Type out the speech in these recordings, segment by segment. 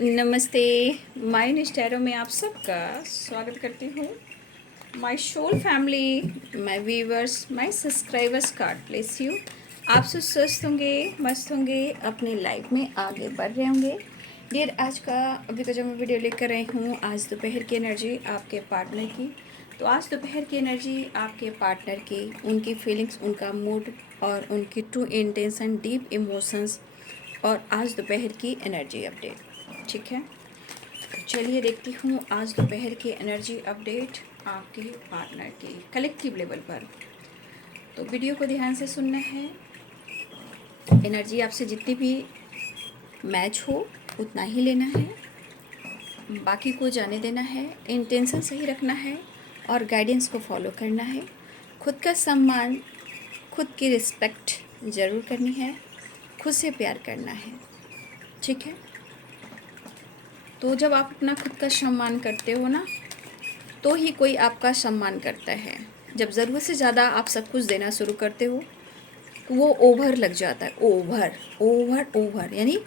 नमस्ते। माइन स्टैरो में आप सबका स्वागत करती हूँ। My soul family, my viewers, my subscribers, God bless you. आप सब स्वस्थ होंगे, मस्त होंगे, अपनी लाइफ में आगे बढ़ रहे होंगे। डियर, आज का अभी का जो मैं वीडियो लेकर आई हूँ, आज दोपहर की एनर्जी आपके पार्टनर की। तो आज दोपहर की एनर्जी आपके पार्टनर की, उनकी फीलिंग्स, उनका मूड और उनकी ट्रू इंटेंशन, डीप इमोशंस और आज दोपहर की एनर्जी अपडेट। ठीक है, तो चलिए देखती हूँ आज दोपहर की एनर्जी अपडेट आपके पार्टनर की कलेक्टिव लेवल पर। तो वीडियो को ध्यान से सुनना है। एनर्जी आपसे जितनी भी मैच हो उतना ही लेना है, बाकी को जाने देना है, इंटेंशन सही रखना है और गाइडेंस को फॉलो करना है। खुद का सम्मान, खुद की रिस्पेक्ट ज़रूर करनी है, खुद से प्यार करना है। ठीक है, तो जब आप अपना खुद का सम्मान करते हो ना, तो ही कोई आपका सम्मान करता है। जब ज़रूरत से ज़्यादा आप सब कुछ देना शुरू करते हो तो वो ओवर लग जाता है। ओवर ओवर ओवर यानी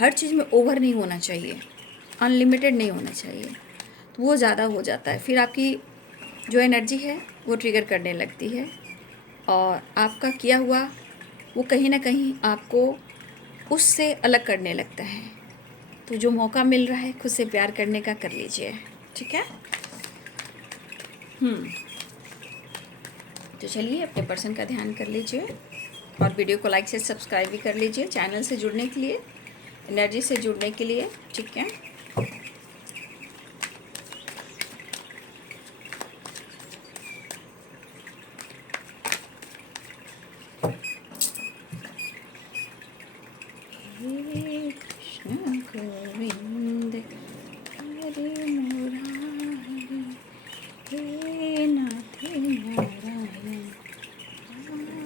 हर चीज़ में ओवर नहीं होना चाहिए, अनलिमिटेड नहीं होना चाहिए। तो वो ज़्यादा हो जाता है, फिर आपकी जो एनर्जी है वो ट्रिगर करने लगती है और आपका किया हुआ वो कहीं ना कहीं आपको उससे अलग करने लगता है। तो जो मौका मिल रहा है खुद से प्यार करने का, कर लीजिए। ठीक है। तो चलिए अपने पर्सन का ध्यान कर लीजिए और वीडियो को लाइक से सब्सक्राइब भी कर लीजिए, चैनल से जुड़ने के लिए, एनर्जी से जुड़ने के लिए। ठीक है। हे कृष्ण गोविंद हरे मुरारी, हे नाथ नारायण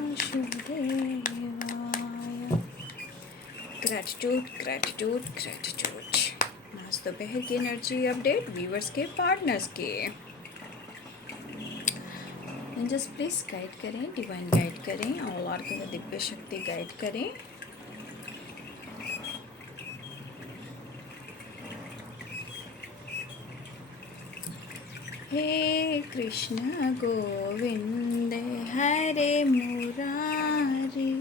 वासुदेवाय। Gratitude gratitude gratitude. आज दोपहर की एनर्जी अपडेट व्यूवर्स के, पार्टनर्स के। एंजल्स प्लीज गाइड करें, डिवाइन गाइड करें, ऑल आर के दिव्य शक्ति गाइड करें। हे कृष्ण गोविंद हरे मुरारी,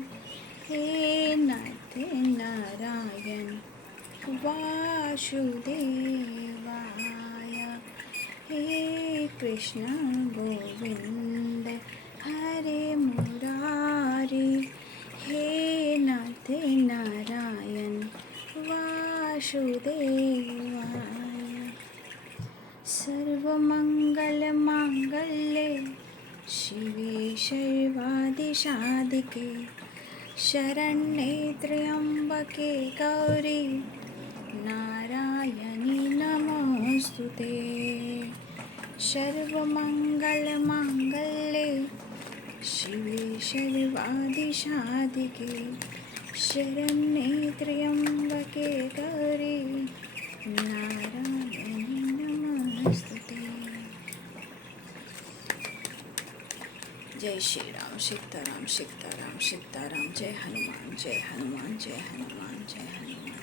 हे नाथ नारायण वासुदेवाय। हे कृष्ण गोविंद हरे मुरारी, हे नाथ नारायण वासुदेवाय। सर्वमंगल मांगल्ये शिवे सर्वादिसाधिके, शरण्ये त्र्यंबके गौरी नारायणी नमोस्तुते। सर्वमंगल मांगल्ये शिवे सर्वादिसाधिके, शरण्ये त्र्यंबके गौरी नारायणी नमोस्तुते। जय श्री राम, सीताराम सीताराम सीताराम, जय हनुमान जय हनुमान जय हनुमान जय हनुमान।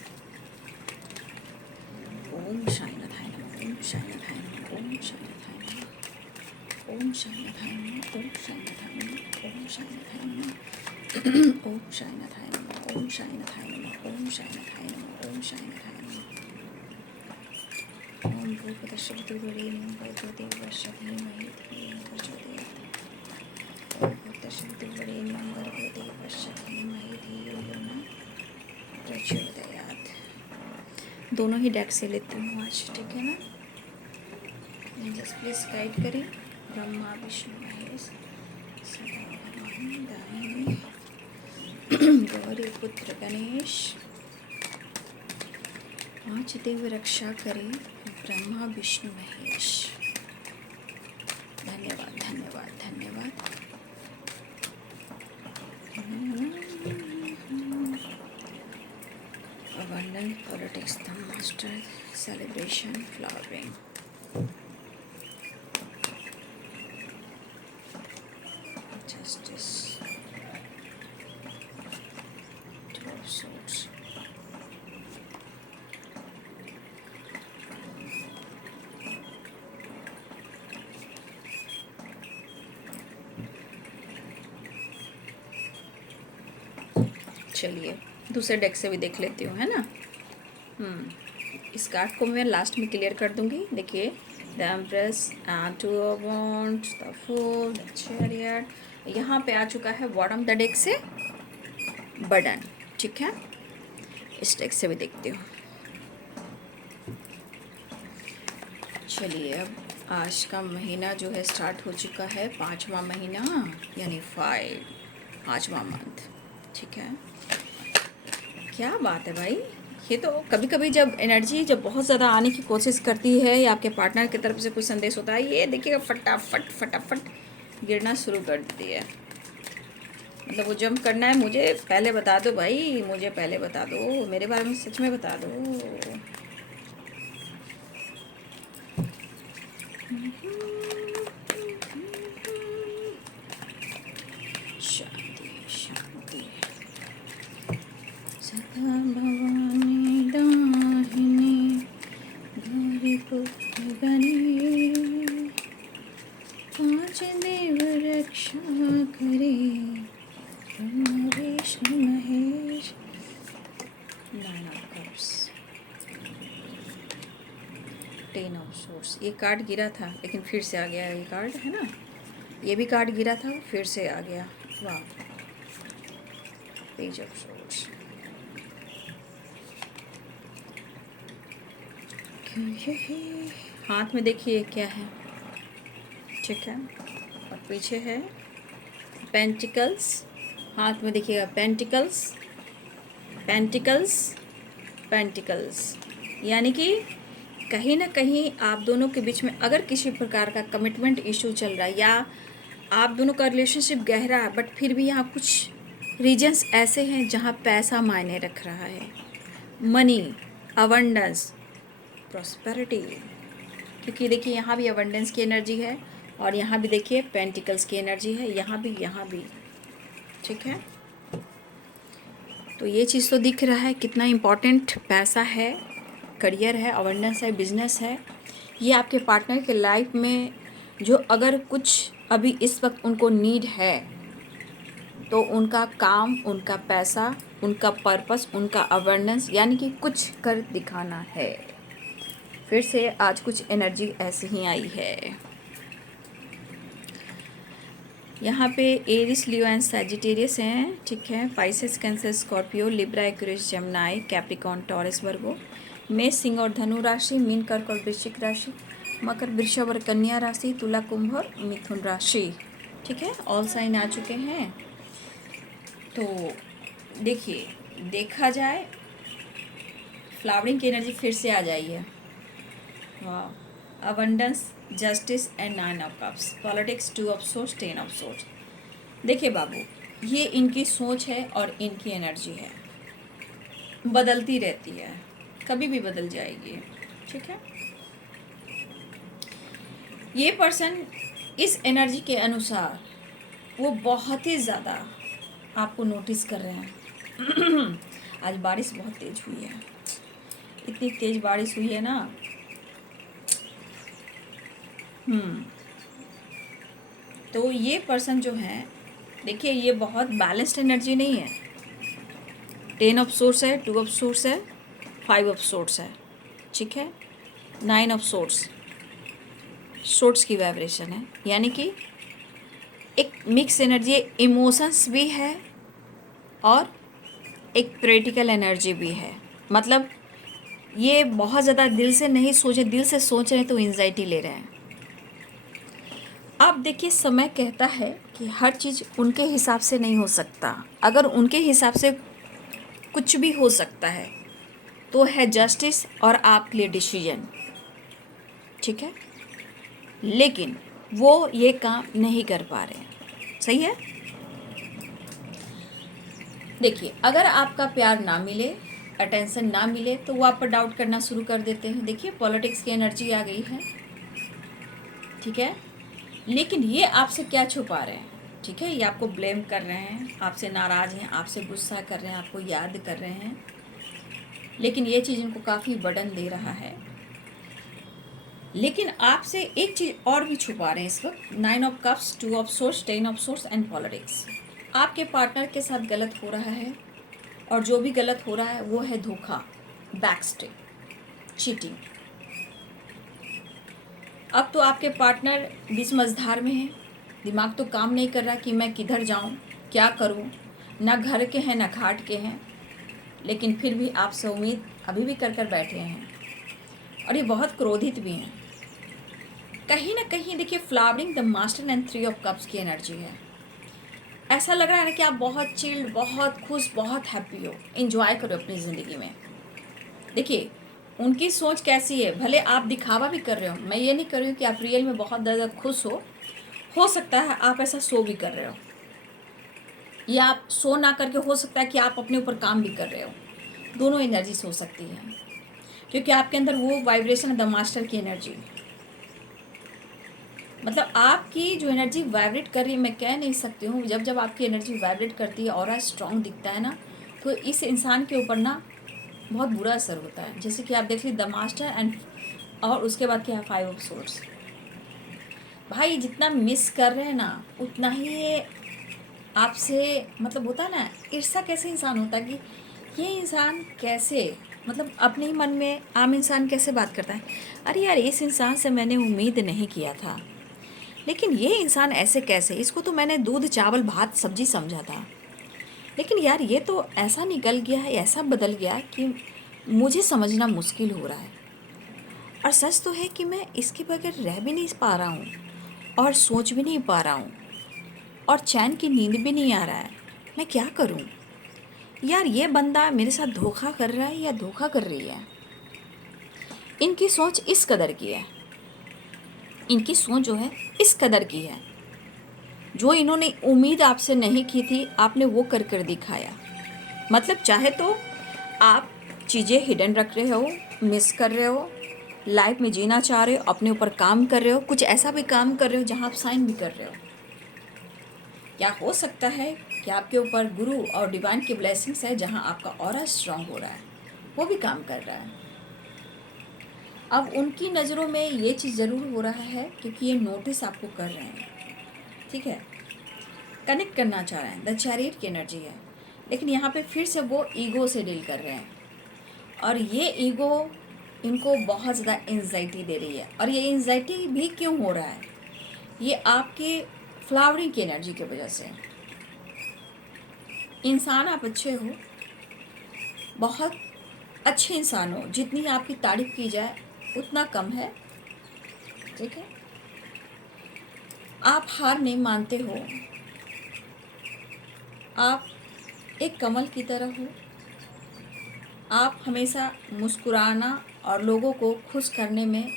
ओम साईनाथाय नमः, ओम साईनाथाय नमः, ओम साईनाथाय नमः, ओम साईनाथाय नमः, ओम साईनाथाय नमः, ओम साईनाथाय नमः, ओम साईनाथाय नमः, ओम साईनाथाय नमः, ओम साईनाथाय नमः, ओम साईनाथाय नमः। ओम भूतशब्दवरेण्यं भर्गो देवस्य धीमहि धियो यो न प्रचोदयात्। ओम भूतशब्दवरेण्यं भर्गो देवस्य धीमहि धियो यो न प्रचोदयात्। दोनों ही डेक से लेती हूँ आज। ठीक है ना। जस्ट प्लीज गाइड करें। ब्रह्मा विष्णु महेश सदा भगवान दायिनी गौरी पुत्र गणेश, पांच देव रक्षा करें, ब्रह्मा विष्णु महेश। धन्यवाद धन्यवाद धन्यवाद। Abundant politics, the master celebration, flowering. Justice, two of swords. चलिए दूसरे डेक से भी देख लेती हूँ, है ना। इस कार्ड को मैं लास्ट में क्लियर कर दूंगी। देखिए, the empress, two of wands, the fool, the chariot. यहाँ पे आ चुका है बॉटम द डेक से बर्डन। ठीक है, इस डेक से भी देखती हूँ। चलिए, अब आज का महीना जो है स्टार्ट हो चुका है, 5वां महीना यानी 5वां मंथ। ठीक है, क्या बात है भाई। ये तो कभी कभी जब एनर्जी जब बहुत ज़्यादा आने की कोशिश करती है या आपके पार्टनर की तरफ से कुछ संदेश होता है, ये देखिएगा फटाफट फटाफट गिरना शुरू कर देती है। मतलब वो जंप करना है, मुझे पहले बता दो भाई, मुझे पहले बता दो, मेरे बारे में सच में बता दो। शांति शांति। सदा भवानी दाहिनी गौरी पुत्र बने, पांच देव रक्षा करे, Brahma Vishnu Mahesh. 9 of cups, 10 of swords। ये कार्ड गिरा था लेकिन फिर से आ गया। ये कार्ड है ना, ये भी कार्ड गिरा था फिर से आ गया। वाह, पेज ऑफ सोर्ड्स। हाथ में देखिए क्या है। ठीक है, और पीछे है पेंटिकल्स। हाथ में देखिएगा पेंटिकल्स, पेंटिकल्स, पेंटिकल्स। यानी कि कहीं ना कहीं आप दोनों के बीच में अगर किसी प्रकार का कमिटमेंट इशू चल रहा है या आप दोनों का रिलेशनशिप गहरा है, बट फिर भी यहाँ कुछ रीजन्स ऐसे हैं जहाँ पैसा मायने रख रहा है। Money, abundance, prosperity. क्योंकि देखिए यहाँ भी अबंडेंस की एनर्जी है और यहाँ भी देखिए पेंटिकल्स की एनर्जी है, यहाँ भी यहाँ भी। ठीक है, तो ये चीज़ तो दिख रहा है कितना इम्पोर्टेंट पैसा है, करियर है, अबंडेंस है, बिजनेस है। ये आपके पार्टनर के लाइफ में जो अगर कुछ अभी इस वक्त उनको नीड है तो उनका काम, उनका पैसा, उनका पर्पस, उनका अबंडेंस, यानी कि कुछ कर दिखाना है। फिर से आज कुछ एनर्जी ऐसी ही आई है। यहाँ पे एरिस, लियो एंड सैजिटेरियस हैं। ठीक है, Pisces, Cancer, Scorpio, Libra, Aquarius, Gemini, Capricorn, Taurus, Virgo, मेष, सिंह और धनु राशि, मीन, कर्क और वृश्चिक राशि, मकर, वृषभ और कन्या राशि, तुला, कुंभ और मिथुन राशि। ठीक है, ऑल साइन आ चुके हैं। तो देखिए, देखा जाए फ्लावरिंग की एनर्जी फिर से आ जाई है। वाह, abundance, justice and 9 of cups, politics, 2 of source, 10 of source. देखिए बाबू, ये इनकी सोच है और इनकी एनर्जी है, बदलती रहती है, कभी भी बदल जाएगी। ठीक है, ये पर्सन इस एनर्जी के अनुसार वो बहुत ही ज़्यादा आपको नोटिस कर रहे हैं। आज बारिश बहुत तेज हुई है, इतनी तेज बारिश हुई है ना। तो ये पर्सन जो है, देखिए ये बहुत बैलेंस्ड एनर्जी नहीं है। 10 ऑफ सोर्स है, 2 ऑफ सोर्स है, 5 ऑफ सोर्स है। ठीक है, 9 ऑफ सोर्स, सोर्स की वाइब्रेशन है, यानी कि एक मिक्स एनर्जी, इमोशंस भी है और एक प्रैक्टिकल एनर्जी भी है। मतलब ये बहुत ज़्यादा दिल से नहीं सोचे, दिल से सोच रहे हैं तो एंजाइटी ले रहे हैं। अब देखिए, समय कहता है कि हर चीज़ उनके हिसाब से नहीं हो सकता। अगर उनके हिसाब से कुछ भी हो सकता है तो है जस्टिस और आपके लिए डिसीजन। ठीक है, लेकिन वो ये काम नहीं कर पा रहे हैं। सही है, देखिए अगर आपका प्यार ना मिले, अटेंशन ना मिले, तो वो आप पर डाउट करना शुरू कर देते हैं। देखिए पॉलिटिक्स की एनर्जी आ गई है। ठीक है, लेकिन ये आपसे क्या छुपा रहे हैं। ठीक है, ये आपको ब्लेम कर रहे हैं, आपसे नाराज़ हैं, आपसे गुस्सा कर रहे हैं, आपको याद कर रहे हैं, लेकिन ये चीज़ इनको काफ़ी बर्डन दे रहा है। लेकिन आपसे एक चीज़ और भी छुपा रहे हैं इस वक्त। 9 of cups, 2 of source, 10 of source and politics. आपके पार्टनर के साथ गलत हो रहा है, और जो भी गलत हो रहा है वो है धोखा, बैकस्टेप, चीटिंग। अब तो आपके पार्टनर बीच मझधार में है, दिमाग तो काम नहीं कर रहा कि मैं किधर जाऊं, क्या करूं, ना घर के हैं ना घाट के हैं, लेकिन फिर भी आपसे उम्मीद अभी भी कर बैठे हैं और ये बहुत क्रोधित भी हैं। कहीं ना कहीं देखिए flowering the master and 3 of cups की एनर्जी है। ऐसा लग रहा है ना कि आप बहुत चिल्ड, बहुत खुश, बहुत हैप्पी हो, एंजॉय करो अपनी ज़िंदगी में। देखिए उनकी सोच कैसी है, भले आप दिखावा भी कर रहे हो, मैं ये नहीं कर रही हूँ कि आप रियल में बहुत ज़्यादा खुश हो सकता है आप ऐसा शो भी कर रहे हो, या आप शो ना करके हो सकता है कि आप अपने ऊपर काम भी कर रहे हो। दोनों एनर्जीज हो सकती है, क्योंकि आपके अंदर वो वाइब्रेशन है द मास्टर की एनर्जी। मतलब आपकी जो एनर्जी वाइब्रेट कर रही है, मैं कह नहीं सकती हूँ, जब जब आपकी एनर्जी वाइब्रेट करती है, ऑरा स्ट्रांग दिखता है ना, तो इस इंसान के ऊपर ना बहुत बुरा असर होता है। जैसे कि आप देख लीजिए द मास्टर एंड, और उसके बाद क्या है 5 ऑफ सोर्ड्स। भाई जितना मिस कर रहे हैं ना, उतना ही ये आपसे, मतलब होता है ना, ईर्ष्या कैसे इंसान होता है कि ये इंसान कैसे, मतलब अपने ही मन में आम इंसान कैसे बात करता है, अरे यार इस इंसान से मैंने उम्मीद नहीं किया था, लेकिन ये इंसान ऐसे कैसे, इसको तो मैंने दूध चावल भात सब्जी समझा था, लेकिन यार ये तो ऐसा निकल गया है, ऐसा बदल गया कि मुझे समझना मुश्किल हो रहा है। और सच तो है कि मैं इसके बगैर रह भी नहीं पा रहा हूँ और सोच भी नहीं पा रहा हूँ और चैन की नींद भी नहीं आ रहा है। मैं क्या करूँ यार, ये बंदा मेरे साथ धोखा कर रहा है या धोखा कर रही है। इनकी सोच इस कदर की है, इनकी सोच जो है इस कदर की है, जो इन्होंने उम्मीद आपसे नहीं की थी आपने वो कर कर दिखाया। मतलब चाहे तो आप चीज़ें हिडन रख रहे हो, मिस कर रहे हो, लाइफ में जीना चाह रहे हो, अपने ऊपर काम कर रहे हो, कुछ ऐसा भी काम कर रहे हो जहाँ आप साइन भी कर रहे हो। क्या हो सकता है कि आपके ऊपर गुरु और डिवाइन की ब्लेसिंग्स है, जहाँ आपका ऑरा स्ट्रांग हो रहा है, वो भी काम कर रहा है। अब उनकी नज़रों में ये चीज़ ज़रूर हो रहा है क्योंकि ये नोटिस आपको कर रहे हैं, ठीक है, कनेक्ट करना चाह रहे हैं, द चैरियट की एनर्जी है। लेकिन यहाँ पे फिर से वो ईगो से डील कर रहे हैं, और ये ईगो इनको बहुत ज़्यादा एंजाइटी दे रही है। और ये एंजाइटी भी क्यों हो रहा है, ये आपके फ्लावरिंग की एनर्जी की वजह से। इंसान आप अच्छे हो, बहुत अच्छे इंसान हो, जितनी आपकी तारीफ की जाए उतना कम है, ठीक है। आप हार नहीं मानते हो, आप एक कमल की तरह हो, आप हमेशा मुस्कुराना और लोगों को खुश करने में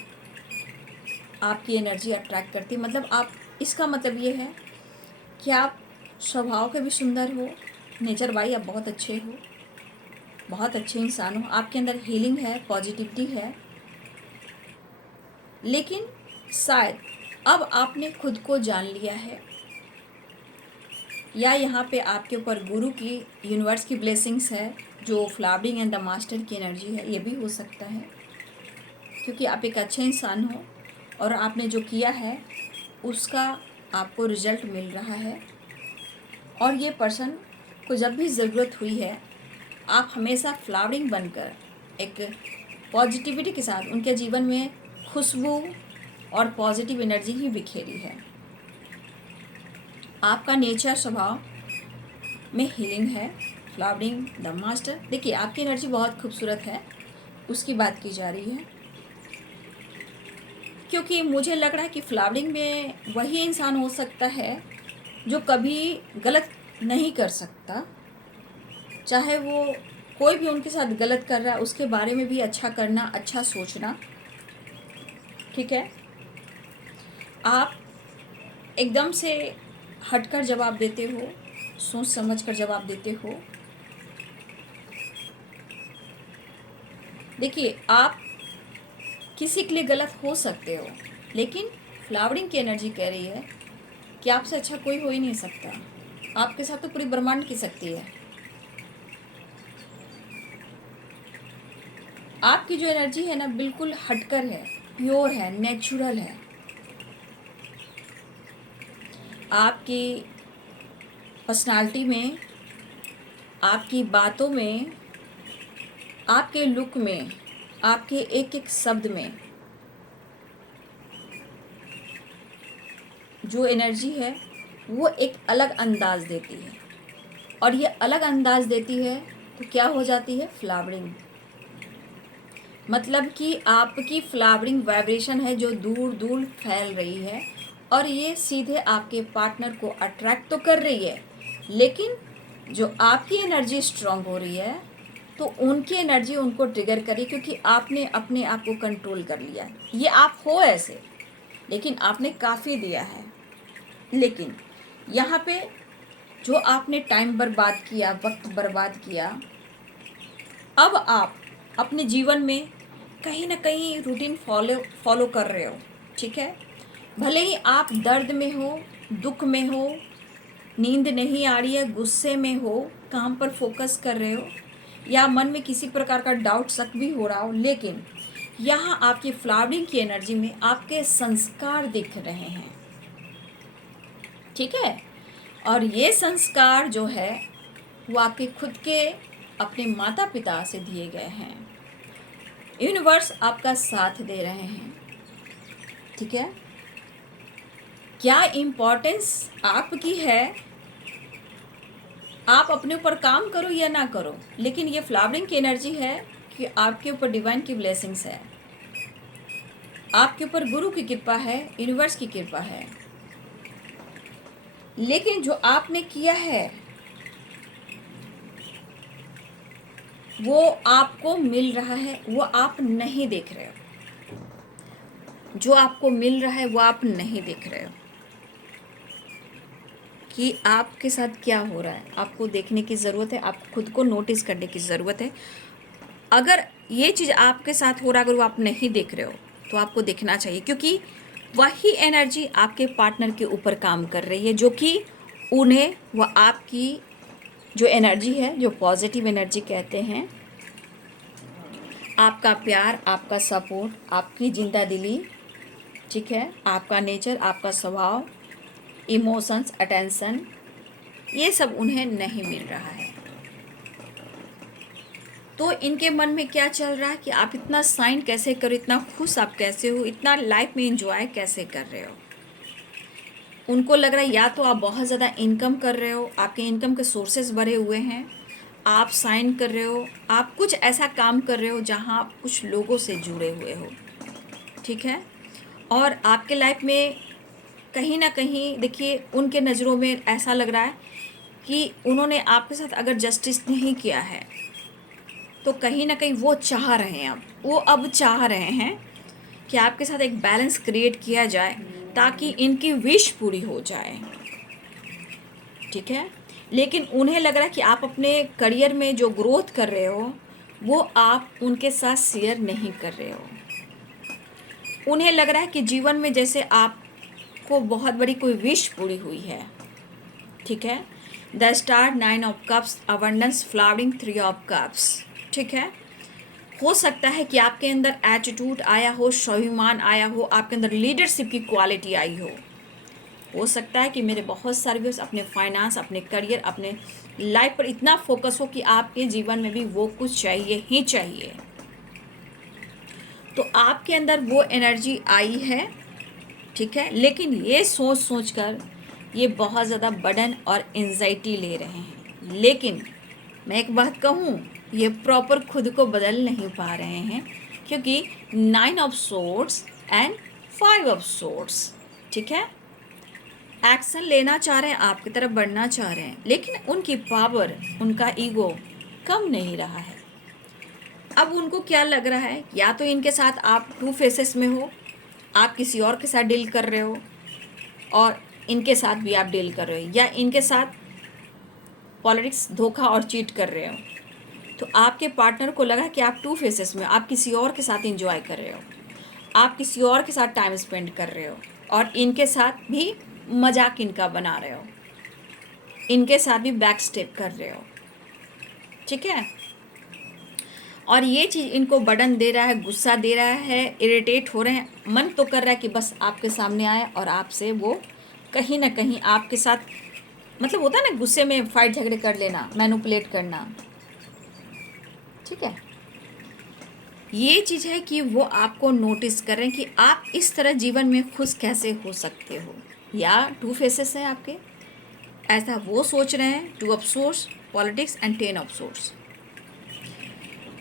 आपकी एनर्जी अट्रैक्ट करती है। मतलब आप, इसका मतलब ये है कि आप स्वभाव के भी सुंदर हो, नेचर वाइज आप बहुत अच्छे हो, बहुत अच्छे इंसान हो, आपके अंदर हीलिंग है, पॉजिटिविटी है। लेकिन शायद अब आपने खुद को जान लिया है, या यहाँ पे आपके ऊपर गुरु की, यूनिवर्स की ब्लेसिंग्स है, जो फ्लावरिंग एंड द मास्टर की एनर्जी है, ये भी हो सकता है, क्योंकि आप एक अच्छे इंसान हो और आपने जो किया है उसका आपको रिजल्ट मिल रहा है। और ये पर्सन को जब भी ज़रूरत हुई है, आप हमेशा फ्लावरिंग बनकर एक पॉजिटिविटी के साथ उनके जीवन में खुशबू और पॉजिटिव एनर्जी ही बिखेरी है। आपका नेचर, स्वभाव में हीलिंग है, फ्लावरिंग द मास्टर। देखिए आपकी एनर्जी बहुत खूबसूरत है, उसकी बात की जा रही है, क्योंकि मुझे लग रहा है कि फ्लावरिंग में वही इंसान हो सकता है जो कभी गलत नहीं कर सकता, चाहे वो कोई भी उनके साथ गलत कर रहा है उसके बारे में भी अच्छा करना, अच्छा सोचना, ठीक है। आप एकदम से हटकर जवाब देते हो, सोच समझ कर जवाब देते हो। देखिए आप किसी के लिए गलत हो सकते हो, लेकिन फ्लावरिंग की एनर्जी कह रही है कि आपसे अच्छा कोई हो ही नहीं सकता, आपके साथ तो पूरी ब्रह्मांड की शक्ति है। आपकी जो एनर्जी है ना, बिल्कुल हटकर है, प्योर है, नेचुरल है। आपकी पर्सनालिटी में आपकी बातों में, आपके लुक में, आपके एक एक शब्द में जो एनर्जी है वो एक अलग अंदाज देती है, और ये अलग अंदाज देती है तो क्या हो जाती है, फ्लावरिंग। मतलब कि आपकी फ्लावरिंग वाइब्रेशन है जो दूर दूर फैल रही है, और ये सीधे आपके पार्टनर को अट्रैक्ट तो कर रही है, लेकिन जो आपकी एनर्जी स्ट्रांग हो रही है तो उनकी एनर्जी उनको ट्रिगर करी, क्योंकि आपने अपने आप को कंट्रोल कर लिया है। ये आप हो ऐसे, लेकिन आपने काफ़ी दिया है। लेकिन यहाँ पे जो आपने टाइम बर्बाद किया, वक्त बर्बाद किया, अब आप अपने जीवन में कहीं ना कहीं रूटीन फॉलो कर रहे हो, ठीक है। भले ही आप दर्द में हो, दुख में हो, नींद नहीं आ रही है, गुस्से में हो, काम पर फोकस कर रहे हो, या मन में किसी प्रकार का डाउट शक भी हो रहा हो, लेकिन यहाँ आपकी फ्लावरिंग की एनर्जी में आपके संस्कार दिख रहे हैं, ठीक है। और ये संस्कार जो है वो आपके खुद के अपने माता पिता से दिए गए हैं। यूनिवर्स आपका साथ दे रहे हैं, ठीक है। क्या इम्पोर्टेंस आपकी है, आप अपने ऊपर काम करो या ना करो, लेकिन ये फ्लावरिंग की एनर्जी है कि आपके ऊपर डिवाइन की ब्लेसिंग्स है, आपके ऊपर गुरु की कृपा है, यूनिवर्स की कृपा है। लेकिन जो आपने किया है वो आपको मिल रहा है, वो आप नहीं देख रहे हो। जो आपको मिल रहा है वो आप नहीं देख रहे हो कि आपके साथ क्या हो रहा है। आपको देखने की ज़रूरत है, आपको खुद को नोटिस करने की ज़रूरत है। अगर ये चीज़ आपके साथ हो रहा है, अगर वो आप नहीं देख रहे हो तो आपको देखना चाहिए, क्योंकि वही एनर्जी आपके पार्टनर के ऊपर काम कर रही है, जो कि उन्हें व आपकी जो एनर्जी है, जो पॉजिटिव एनर्जी कहते हैं, आपका प्यार, आपका सपोर्ट, आपकी जिंदा दिली, ठीक है, आपका नेचर, आपका स्वभाव, इमोशंस, अटेंशन, ये सब उन्हें नहीं मिल रहा है। तो इनके मन में क्या चल रहा है कि आप इतना साइन कैसे करो, इतना खुश आप कैसे हो, इतना लाइफ में एंजॉय कैसे कर रहे हो। उनको लग रहा है या तो आप बहुत ज़्यादा इनकम कर रहे हो, आपके इनकम के सोर्सेज भरे हुए हैं, आप साइन कर रहे हो, आप कुछ ऐसा काम कर रहे हो जहाँ आप कुछ लोगों से जुड़े हुए हो, ठीक है। और आपके लाइफ में कहीं ना कहीं देखिए, उनके नज़रों में ऐसा लग रहा है कि उन्होंने आपके साथ अगर जस्टिस नहीं किया है तो कहीं ना कहीं वो चाह रहे हैं, वो अब चाह रहे हैं कि आपके साथ एक बैलेंस क्रिएट किया जाए ताकि इनकी विश पूरी हो जाए, ठीक है। लेकिन उन्हें लग रहा है कि आप अपने करियर में जो ग्रोथ कर रहे हो वो आप उनके साथ शेयर नहीं कर रहे हो। उन्हें लग रहा है कि जीवन में जैसे आपको बहुत बड़ी कोई विश पूरी हुई है, ठीक है। The star, 9 of cups, abundance, flowering, 3 of cups, ठीक है। हो सकता है कि आपके अंदर एटीट्यूड आया हो, स्वाभिमान आया हो, आपके अंदर लीडरशिप की क्वालिटी आई हो सकता है कि मेरे बहुत सारे व्यूअर्स अपने फाइनेंस, अपने करियर, अपने लाइफ पर इतना फोकस हो कि आपके जीवन में भी वो कुछ चाहिए ही चाहिए। तो आपके अंदर वो एनर्जी आई है, ठीक है। लेकिन ये सोच सोच कर ये बहुत ज़्यादा बर्डन और एंजाइटी ले रहे हैं। लेकिन मैं एक बात कहूँ, ये प्रॉपर खुद को बदल नहीं पा रहे हैं, क्योंकि 9 of swords and 5 of swords, ठीक है। एक्शन लेना चाह रहे हैं, आपकी तरफ बढ़ना चाह रहे हैं, लेकिन उनकी पावर, उनका ईगो कम नहीं रहा है। अब उनको क्या लग रहा है, या तो इनके साथ आप टू फेसेस में हो, आप किसी और के साथ डील कर रहे हो और इनके साथ भी आप डील कर रहे हो, या इनके साथ पॉलिटिक्स, धोखा और चीट कर रहे हो। तो आपके पार्टनर को लगा कि आप टू फेसेस में, आप किसी और के साथ एंजॉय कर रहे हो, आप किसी और के साथ टाइम स्पेंड कर रहे हो, और इनके साथ भी मजाक इनका बना रहे हो, इनके साथ भी बैक स्टेप कर रहे हो, ठीक है। और ये चीज़ इनको बर्डन दे रहा है, गुस्सा दे रहा है, इरिटेट हो रहे हैं। मन तो कर रहा है कि बस आपके सामने आए और आपसे वो कहीं ना कहीं आपके साथ मतलब होता है ना गुस्से में फाइट झगड़े कर लेना, मैनिपुलेट करना, ठीक है। ये चीज़ है कि वो आपको नोटिस कर रहे हैं कि आप इस तरह जीवन में खुश कैसे हो सकते हो, या टू फेसेस हैं आपके, ऐसा वो सोच रहे हैं। Two of source, politics and ten of source.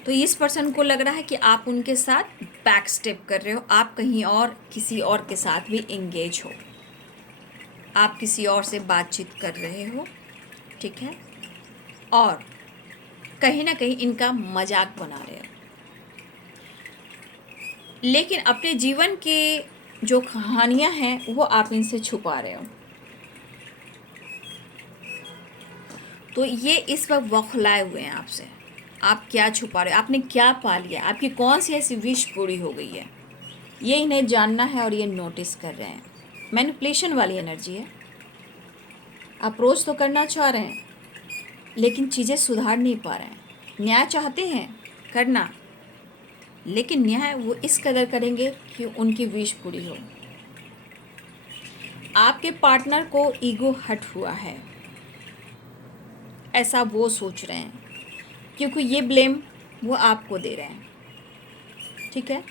तो इस पर्सन को लग रहा है कि आप उनके साथ बैक स्टेप कर रहे हो, आप कहीं और किसी और के साथ भी एंगेज हो, आप किसी और से बातचीत कर रहे हो, ठीक है, और कहीं ना कहीं इनका मजाक बना रहे हो, लेकिन अपने जीवन के जो कहानियां हैं वो आप इनसे छुपा रहे हो। तो ये इस वक्त बौखलाए हुए हैं आपसे। आप क्या छुपा रहे हो, आपने क्या पा लिया, आपकी कौन सी ऐसी विश पूरी हो गई है, ये इन्हें जानना है और ये नोटिस कर रहे हैं। मैनिपुलेशन वाली एनर्जी है। अप्रोच तो करना चाह रहे हैं लेकिन चीज़ें सुधार नहीं पा रहे हैं। न्याय चाहते हैं करना, लेकिन न्याय वो इस कदर करेंगे कि उनकी विश पूरी हो। आपके पार्टनर को ईगो हट हुआ है, ऐसा वो सोच रहे हैं, क्योंकि ये ब्लेम वो आपको दे रहे हैं, ठीक है।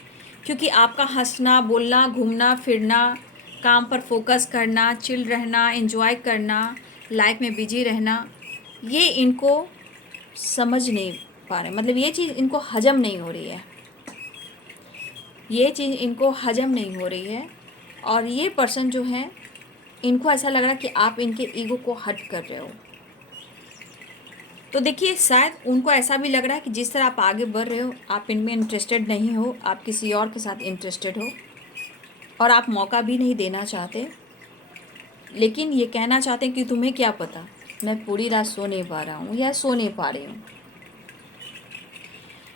क्योंकि आपका हंसना, बोलना, घूमना फिरना, काम पर फोकस करना, चिल रहना, एंजॉय करना, लाइफ में बिजी रहना, ये इनको समझ नहीं पा रहे। मतलब ये चीज़ इनको हजम नहीं हो रही है, ये चीज़ इनको हजम नहीं हो रही है। और ये पर्सन जो है, इनको ऐसा लग रहा है कि आप इनके ईगो को हट कर रहे हो। तो देखिए, शायद उनको ऐसा भी लग रहा है कि जिस तरह आप आगे बढ़ रहे हो, आप इनमें इंटरेस्टेड नहीं हो, आप किसी और के साथ इंटरेस्टेड हो और आप मौका भी नहीं देना चाहते। लेकिन ये कहना चाहते हैं कि तुम्हें क्या पता, मैं पूरी रात सो नहीं पा रहा हूँ या सो नहीं पा रही हूँ।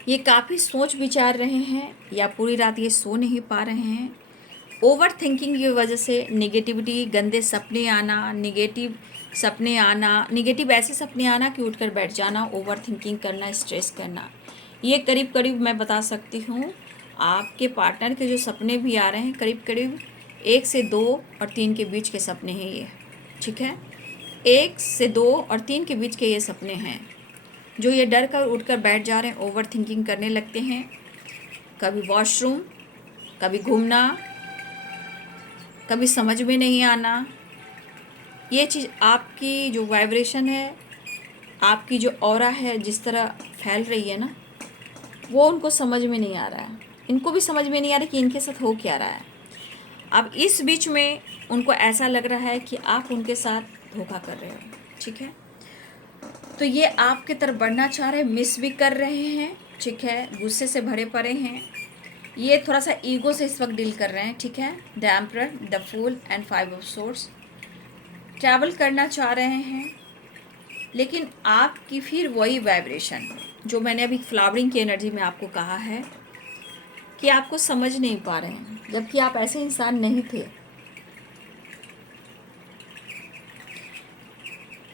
ये काफ़ी सोच विचार रहे हैं या पूरी रात ये सो नहीं पा रहे हैं। ओवर थिंकिंग की वजह से नेगेटिविटी, गंदे सपने आना, नेगेटिव सपने आना, नेगेटिव ऐसे सपने आना कि उठकर बैठ जाना, ओवर थिंकिंग करना, स्ट्रेस करना, ये करीब करीब मैं बता सकती हूँ आपके पार्टनर के जो सपने भी आ रहे हैं, करीब करीब 1 से 2 और 3 के बीच के सपने हैं ये, ठीक है। 1 से 2 और 3 के बीच के ये सपने हैं जो ये डर कर उठकर बैठ जा रहे हैं, ओवर थिंकिंग करने लगते हैं। कभी वॉशरूम, कभी घूमना, कभी समझ में नहीं आना। ये चीज़ आपकी जो वाइब्रेशन है, आपकी जो ऑरा है, जिस तरह फैल रही है ना, वो उनको समझ में नहीं आ रहा है। इनको भी समझ में नहीं आ रहा कि इनके साथ हो क्या रहा है। अब इस बीच में उनको ऐसा लग रहा है कि आप उनके साथ धोखा कर रहे हो, ठीक है। तो ये आपके तरफ बढ़ना चाह रहे हैं, मिस भी कर रहे हैं, ठीक है, गुस्से से भरे पड़े हैं। ये थोड़ा सा ईगो से इस वक्त डील कर रहे हैं, ठीक है। The emperor, the fool and 5 of swords. Travel करना चाह रहे हैं, लेकिन आपकी फिर वही वाइब्रेशन जो मैंने अभी फ्लावरिंग की एनर्जी में आपको कहा है कि आपको समझ नहीं पा रहे हैं, जबकि आप ऐसे इंसान नहीं थे।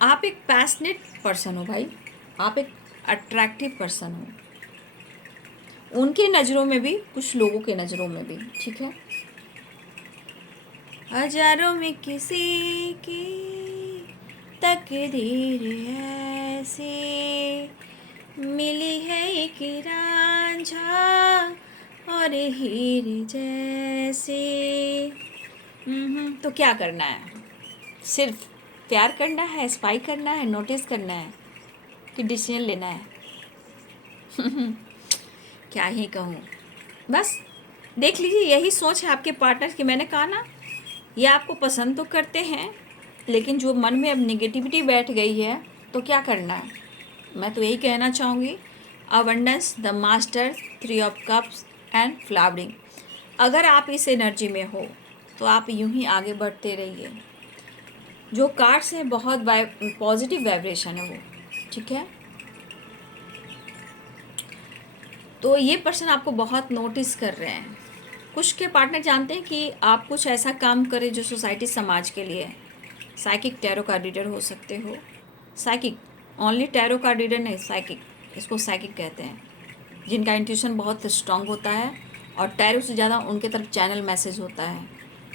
आप एक पैशनेट पर्सन हो भाई, आप एक अट्रैक्टिव पर्सन हो, उनके नज़रों में भी, कुछ लोगों के नज़रों में भी, ठीक है। हजारों में किसी की तकदीर ऐसी मिली है एक रांझा और हीर जैसे। तो क्या करना है? सिर्फ प्यार करना है, स्पाई करना है, नोटिस करना है, कि डिसीजन लेना है? क्या ही कहूँ, बस देख लीजिए, यही सोच है आपके पार्टनर की। मैंने कहा ना, ये आपको पसंद तो करते हैं, लेकिन जो मन में अब नेगेटिविटी बैठ गई है, तो क्या करना है? मैं तो यही कहना चाहूँगी, abundance, the master, 3 of cups and flowering. अगर आप इस एनर्जी में हो तो आप यूं ही आगे बढ़ते रहिए। जो कार्ड्स हैं बहुत पॉजिटिव वाइब्रेशन है वो, ठीक है। तो ये पर्सन आपको बहुत नोटिस कर रहे हैं। कुछ के पार्टनर जानते हैं कि आप कुछ ऐसा काम करें जो सोसाइटी, समाज के लिए है। साइकिक, टैरो कार्ड रीडर हो सकते हो। Psychic, only tarot card reader नहीं, साइकिक, इसको साइकिक कहते हैं, जिनका इंट्यूशन बहुत स्ट्रांग होता है और टैरो से ज़्यादा उनके तरफ चैनल मैसेज होता है,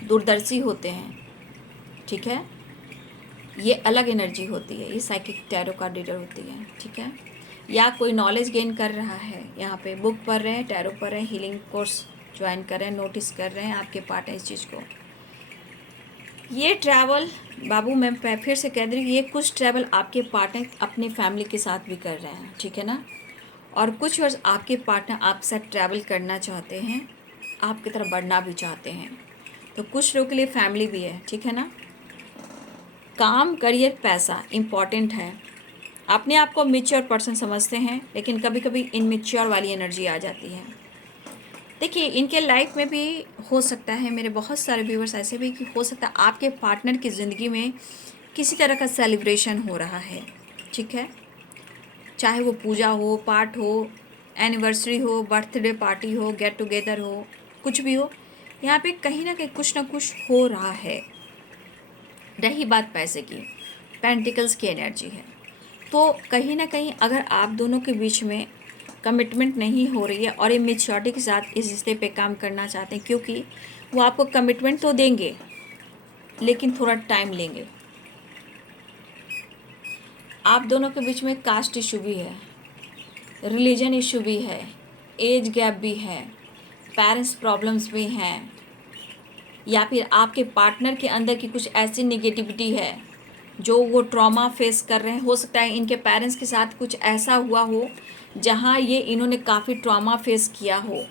दूरदर्शी होते हैं, ठीक है। ये अलग एनर्जी होती है, ये साइकिक टैरो कार्ड रीडर होती है, ठीक है। या कोई नॉलेज गेन कर रहा है, यहाँ पे बुक पढ़ रहे हैं, टैरो पढ़ रहे हैं, हीलिंग कोर्स ज्वाइन कर रहे हैं, नोटिस कर रहे हैं आपके पार्टनर इस चीज़ को। ये ट्रैवल बाबू, मैं फिर से कह रही हूँ, ये कुछ ट्रैवल आपके पार्टनर अपनी फैमिली के साथ भी कर रहे हैं, ठीक है ना। और कुछ वर्ष आपके पार्टनर आपके साथ ट्रैवल करना चाहते हैं, आपकी तरफ बढ़ना भी चाहते हैं। तो कुछ लोगों के लिए फैमिली भी है, ठीक है ना। काम, करियर, पैसा इम्पॉर्टेंट है। अपने आप को मैच्योर पर्सन समझते हैं, लेकिन कभी कभी इनमेच्योर वाली एनर्जी आ जाती है। देखिए, इनके लाइफ में भी हो सकता है, मेरे बहुत सारे व्यूवर्स ऐसे भी कि हो सकता है आपके पार्टनर की ज़िंदगी में किसी तरह का सेलिब्रेशन हो रहा है, ठीक है। चाहे वो पूजा हो, पाठ हो, एनिवर्सरी हो, बर्थडे पार्टी हो, गेट टुगेदर हो, कुछ भी हो, यहाँ पे कहीं ना कुछ हो रहा है। रही बात पैसे की, पेंटिकल्स की एनर्जी है, तो कहीं ना कहीं अगर आप दोनों के बीच में कमिटमेंट नहीं हो रही है और ये मेच्योरिटी के साथ इस रिश्ते पे काम करना चाहते हैं, क्योंकि वो आपको कमिटमेंट तो देंगे लेकिन थोड़ा टाइम लेंगे। आप दोनों के बीच में कास्ट इशू भी है, रिलीजन इशू भी है, एज गैप भी है, पेरेंट्स प्रॉब्लम्स भी हैं, या फिर आपके पार्टनर के अंदर की कुछ ऐसी निगेटिविटी है जो वो ट्रॉमा फेस कर रहे हैं। हो सकता है इनके पेरेंट्स के साथ कुछ ऐसा हुआ हो जहाँ ये इन्होंने काफ़ी ट्रॉमा फेस किया हो।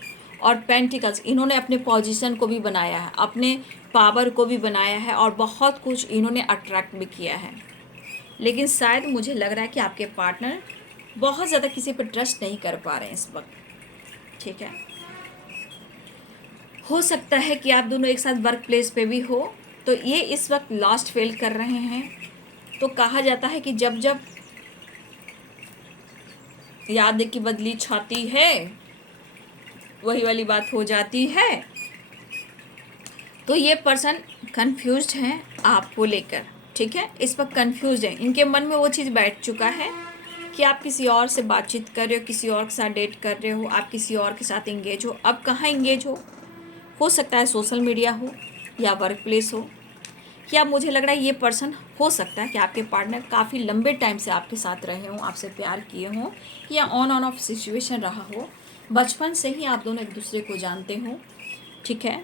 और पेंटिकल्स, इन्होंने अपने पोजीशन को भी बनाया है, अपने पावर को भी बनाया है, और बहुत कुछ इन्होंने अट्रैक्ट भी किया है। लेकिन शायद मुझे लग रहा है कि आपके पार्टनर बहुत ज़्यादा किसी पर ट्रस्ट नहीं कर पा रहे हैं इस वक्त, ठीक है। हो सकता है कि आप दोनों एक साथ वर्क प्लेस पे भी हो, तो ये इस वक्त लास्ट फेल कर रहे हैं। तो कहा जाता है कि जब जब याद की बदली छाती है, वही वाली बात हो जाती है। तो ये पर्सन कंफ्यूज्ड हैं आपको लेकर, ठीक है। इस वक्त कंफ्यूज्ड है, इनके मन में वो चीज़ बैठ चुका है कि आप किसी और से बातचीत कर रहे हो, किसी और के साथ डेट कर रहे हो, आप किसी और के साथ इंगेज हो। अब कहाँ इंगेज हो सकता है सोशल मीडिया हो या वर्क प्लेस हो, या मुझे लग रहा है ये पर्सन हो सकता है कि आपके पार्टनर काफ़ी लंबे टाइम से आपके साथ रहे हों, आपसे प्यार किए हों, या ऑन ऑफ सिचुएशन रहा हो, बचपन से ही आप दोनों एक दूसरे को जानते हो, ठीक है।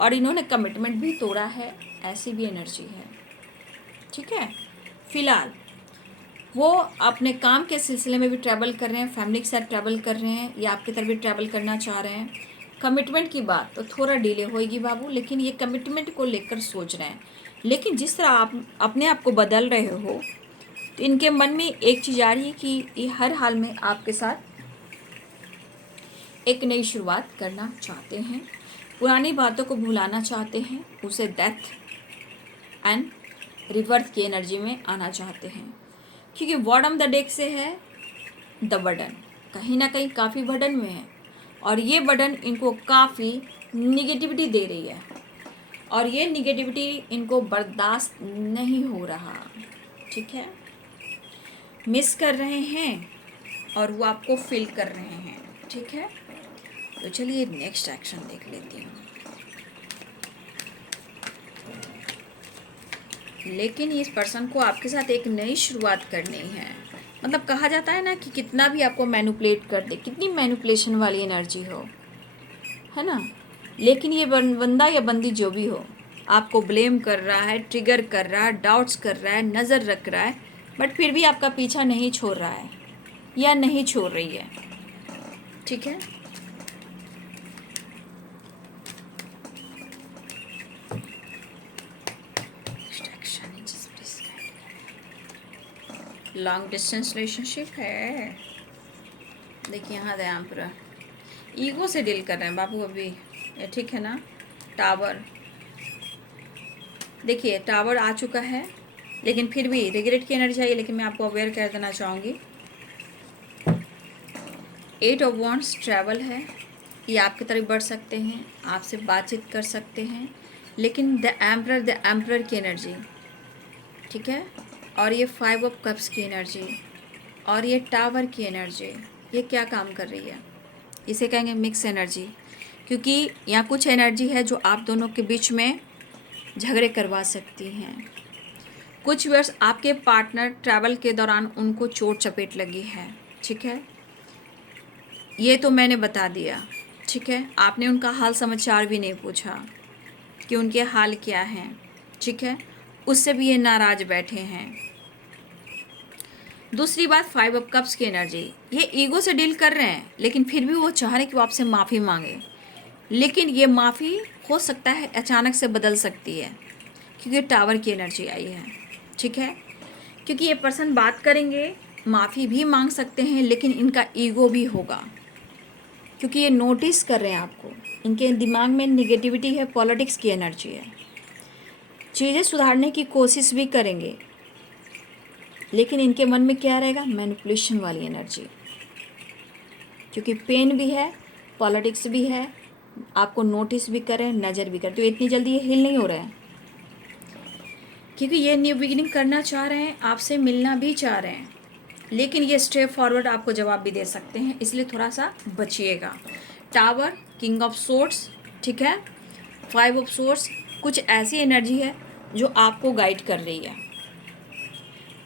और इन्होंने कमिटमेंट भी तोड़ा है, ऐसी भी एनर्जी है, ठीक है। फिलहाल वो अपने काम के सिलसिले में भी ट्रैवल कर रहे हैं, फैमिली के साथ ट्रैवल कर रहे हैं, या आपकी तरफ भी ट्रैवल करना चाह रहे हैं। कमिटमेंट की बात तो थोड़ा डिले होएगी बाबू, लेकिन ये कमिटमेंट को लेकर सोच रहे हैं। लेकिन जिस तरह आप अपने आप को बदल रहे हो, तो इनके मन में एक चीज़ आ रही है कि ये हर हाल में आपके साथ एक नई शुरुआत करना चाहते हैं, पुरानी बातों को भुलाना चाहते हैं, उसे डेथ एंड रिवर्थ की एनर्जी में आना चाहते हैं। क्योंकि बॉटम द डेक से है द बर्डन, कहीं ना कहीं काफ़ी बर्डन में है, और ये बर्डन इनको काफ़ी निगेटिविटी दे रही है, और ये निगेटिविटी इनको बर्दाश्त नहीं हो रहा, ठीक है। मिस कर रहे हैं और वो आपको फील कर रहे हैं, ठीक है। तो चलिए नेक्स्ट एक्शन देख लेती हूँ। लेकिन इस पर्सन को आपके साथ एक नई शुरुआत करनी है। मतलब कहा जाता है ना कि कितना भी आपको मैनिपुलेट कर दे, कितनी मैनिपुलेशन वाली एनर्जी हो, है ना, लेकिन ये बंदा या बंदी जो भी हो, आपको ब्लेम कर रहा है, ट्रिगर कर रहा है, डाउट्स कर रहा है, नज़र रख रहा है, बट फिर भी आपका पीछा नहीं छोड़ रहा है या नहीं छोड़ रही है, ठीक है। लॉन्ग डिस्टेंस रिलेशनशिप है। देखिए यहाँ द एम्परर, ईगो से डील कर रहे हैं बाबू अभी, ये ठीक है ना। टावर, देखिए टावर आ चुका है, लेकिन फिर भी रिग्रेट की एनर्जी आई है। लेकिन मैं आपको अवेयर कर देना चाहूँगी, 8 ऑफ वॉन्ड्स ट्रैवल है, ये आपकी तरफ बढ़ सकते हैं, आपसे बातचीत कर सकते हैं, लेकिन द एम्परर की एनर्जी, ठीक है। और ये 5 ऑफ कप्स की एनर्जी, और ये टावर की एनर्जी, ये क्या काम कर रही है, इसे कहेंगे मिक्स एनर्जी। क्योंकि यहाँ कुछ एनर्जी है जो आप दोनों के बीच में झगड़े करवा सकती हैं, कुछ व्यूअर्स आपके पार्टनर ट्रैवल के दौरान उनको चोट चपेट लगी है, ठीक है, ये तो मैंने बता दिया, ठीक है। आपने उनका हाल समाचार भी नहीं पूछा कि उनके हाल क्या हैं, ठीक है, उससे भी ये नाराज़ बैठे हैं। दूसरी बात, 5 ऑफ कप्स की एनर्जी, ये ईगो से डील कर रहे हैं, लेकिन फिर भी वो चाह रहे हैं कि वो आपसे माफ़ी मांगे, लेकिन ये माफ़ी हो सकता है अचानक से बदल सकती है, क्योंकि टावर की एनर्जी आई है, ठीक है। क्योंकि ये पर्सन बात करेंगे, माफ़ी भी मांग सकते हैं, लेकिन इनका ईगो भी होगा, क्योंकि ये नोटिस कर रहे हैं आपको। इनके दिमाग में निगेटिविटी है, पॉलिटिक्स की एनर्जी है, चीज़ें सुधारने की कोशिश भी करेंगे, लेकिन इनके मन में क्या रहेगा, मैनिपुलेशन वाली एनर्जी, क्योंकि पेन भी है, पॉलिटिक्स भी है, आपको नोटिस भी करें, नज़र भी करें, तो इतनी जल्दी ये हिल नहीं हो रहे हैं, क्योंकि ये न्यू बिगिनिंग करना चाह रहे हैं, आपसे मिलना भी चाह रहे हैं, लेकिन ये स्टेप फॉरवर्ड आपको जवाब भी दे सकते हैं, इसलिए थोड़ा सा बचिएगा। टावर, किंग ऑफ सोर्ड्स, ठीक है, 5 ऑफ सोर्ड्स, कुछ ऐसी एनर्जी है जो आपको गाइड कर रही है।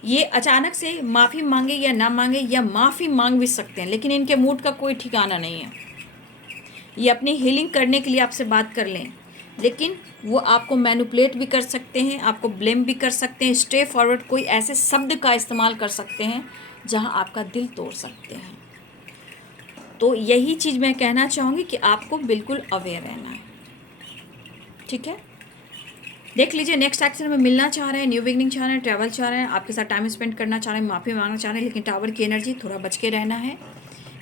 ये अचानक से माफ़ी मांगे या ना मांगे, या माफ़ी मांग भी सकते हैं, लेकिन इनके मूड का कोई ठिकाना नहीं है। ये अपनी हीलिंग करने के लिए आपसे बात कर लें, लेकिन वो आपको मैनिपुलेट भी कर सकते हैं, आपको ब्लेम भी कर सकते हैं, स्टे फॉरवर्ड कोई ऐसे शब्द का इस्तेमाल कर सकते हैं जहां आपका दिल तोड़ सकते हैं। तो यही चीज़ मैं कहना चाहूँगी कि आपको बिल्कुल अवेयर रहना है, ठीक है। देख लीजिए, नेक्स्ट एक्शन में मिलना चाह रहे हैं, न्यू बिगनिंग चाह रहे हैं, ट्रैवल चाह रहे हैं, आपके साथ टाइम स्पेंड करना चाह रहे हैं, माफ़ी मांगना चाह रहे हैं, लेकिन टावर की एनर्जी, थोड़ा बच के रहना है,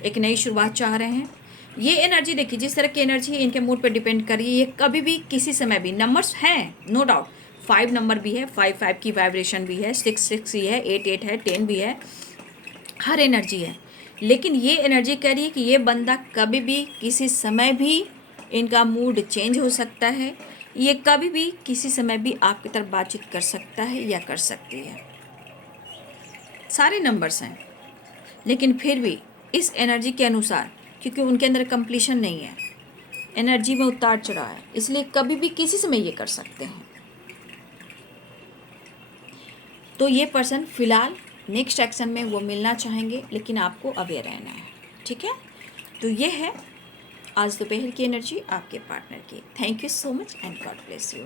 एक नई शुरुआत चाह रहे हैं। ये एनर्जी देखिए, जिस तरह की एनर्जी इनके मूड पे डिपेंड कर रही है, ये कभी भी किसी समय भी, नंबर्स हैं नो डाउट, 5 नंबर भी है, 5 की वाइब्रेशन भी है, 6 भी है, 8 है, 10 भी है, हर एनर्जी है, लेकिन ये एनर्जी कह रही है कि ये बंदा कभी भी किसी समय भी, इनका मूड चेंज हो सकता है, ये कभी भी किसी समय भी आपकी तरफ बातचीत कर सकता है या कर सकती है। सारे नंबर्स हैं, लेकिन फिर भी इस एनर्जी के अनुसार, क्योंकि उनके अंदर कंप्लीशन नहीं है, एनर्जी में उतार चढ़ाव है, इसलिए कभी भी किसी समय ये कर सकते हैं। तो ये पर्सन फिलहाल नेक्स्ट एक्शन में वो मिलना चाहेंगे, लेकिन आपको अवेयर रहना है, ठीक है। तो ये है आज दोपहर की एनर्जी आपके पार्टनर की। Thank you so much and God bless you.